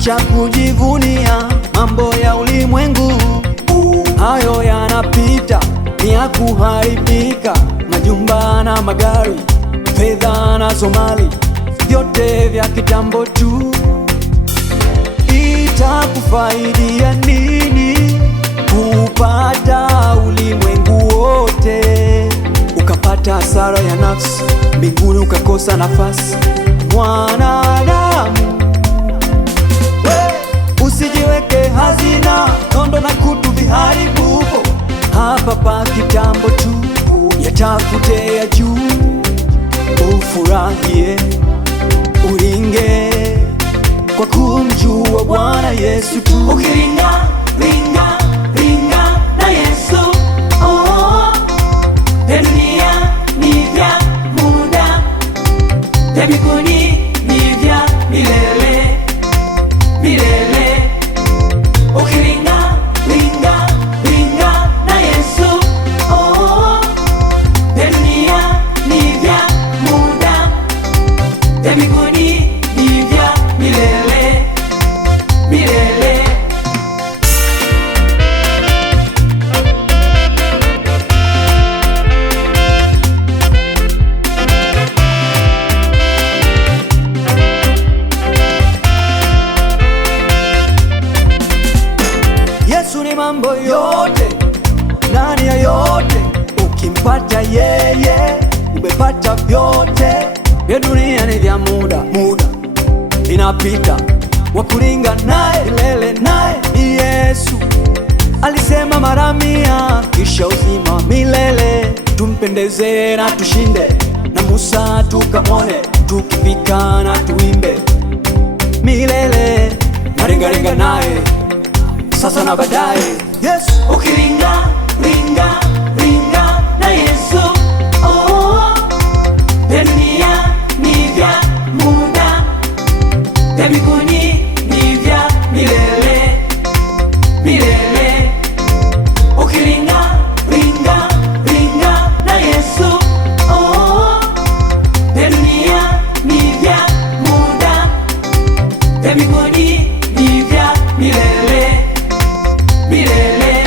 Acha kujivunia mambo ya ulimwengu, hayo yanapita, ni ya kuharibika. Majumba na magari, fedha na mali, vyote vya kitambo tu. Itakufaidia nini kupata ulimwengu wote, ukapata hasara ya nafsi, mbinguni ukakosa nafasi? Mwanadamu, usijiweke hazina, nondo na kutu viharibu hapa pa kitambo tu. Yatafute ya juu, ufurahie, uringe kwa kumjua Bwana Yesu tu. Ukiringa, ringa, ringa na Yesu. Oh, dunia ni vya muda, vya mbinguni ni vya milele, milele. Ukiringa, ringa, ringa na Yesu. Oh, dunia ni vya muda, vya mbinguni ni vya milele, milele. Yesu ni mambo yote, ndani ya yote. Ukimpata yeye, umepata vyote. Vya dunia ni vya muda, muda inapita. Wakuringa naye milele, naye ni Yesu. Alisema mara 100, kisha uzima wa milele. Tumpendeze na tushinde, na Musa tukamwone. Tukifika na tuimbe milele, na ringa naye sasa na baadaye. Yesu, Ukiringa, ringa, ringa na Yesu. Oh, dunia ni vya muda, vya mbinguni ni vya milele, milele. Ukiringa, ringa, ringa na Yesu. Oh, dunia ni vya muda, vya mbinguni ni vya milele, milele.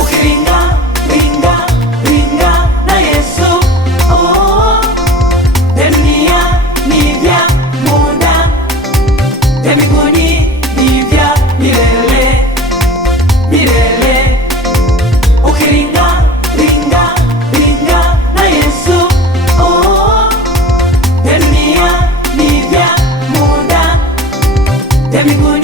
Ukiringa, ringa, ringa na Yesu. Oh, dunia ni vya muda, vya mbinguni ni vya milele, milele. Ukiringa, ringa, ringa na Yesu. Oh, dunia ni vya muda, vya mbinguni